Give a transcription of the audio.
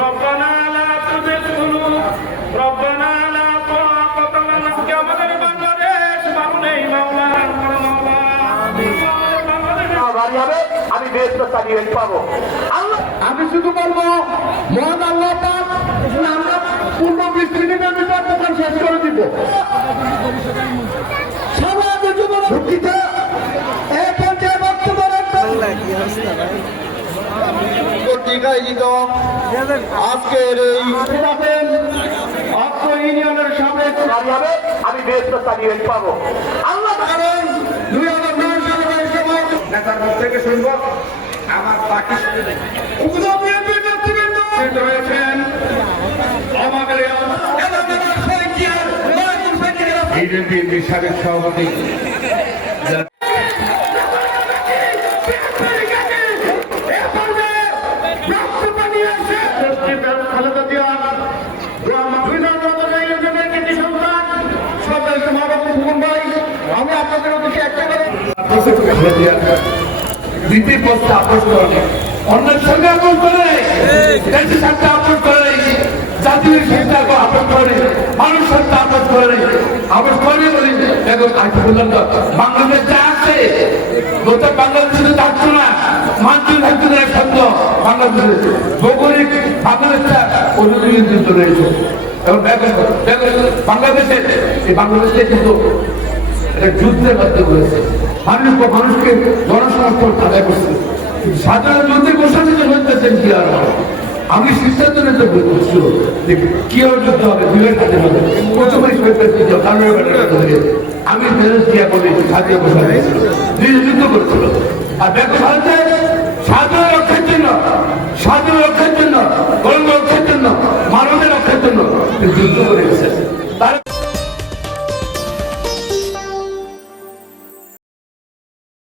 রব্বানা লা তুযিগ কুলুব রব্বানা লা তাআকাতানা কে আমাদের বাংলাদেশ বাবুনেই মাওলা আমি দেশ চালিয়ে পাবো। আমি শুধু বলবো মহান আল্লাহ পাক আমরা পূর্ণ 20 মিনিটের ভিতর দোকান শেষ করে দিব। সমাজের জীবনে দুঃখিত এই পর্যায়ে বক্তব্য রাখবেন কর্তৃক আয়োজিত আজকের এই অত্র ইউনিয়নের সামনে আমি দেশ চালিয়ে পাবো। আল্লাহ কারণ 2009 সালের সময় নেতার মুখ থেকে শুনবো আমার বাকি রয়েছেন আমাদের বিএনপির সাবেক সভাপতি আমি আপনাদের উদ্দেশ্যে একটা করে দ্বিতীয় পোস্টে আপোষ করে অন্যের সঙ্গে আপোষ করে দেশের সাথে আপোষ করে জাতীয় সাথে আপোষ করে মানুষ সাথে আপোষ করে বলি এখন আজ পর্যন্ত বাংলাদেশ যা আছে গোটা বাংলাদেশে থাকতো না মানচিত্র থাকতো না সত্য বাংলাদেশে ভৌগোলিক বাংলাদেশটা অনুযোজিত রয়েছে এবং বাংলাদেশে এই বাংলাদেশে কিন্তু যুদ্ধের মধ্যে করেছে মানুষকে জনসমর্থন আদায় করছে সাধারণ যুদ্ধে বসে থেকে হইতেছেন কি আর আমি সিদ্ধান্ত নিতে বলছিল যে কি আর যুদ্ধ হবে দুয়ের কাজে হবে প্রথমেই আমি মেরেজ দিয়া বলি সাজিয়ে বসা হয়েছিল যুদ্ধ করছিল আর দেখো ভারতে স্বাধীন রক্ষার জন্য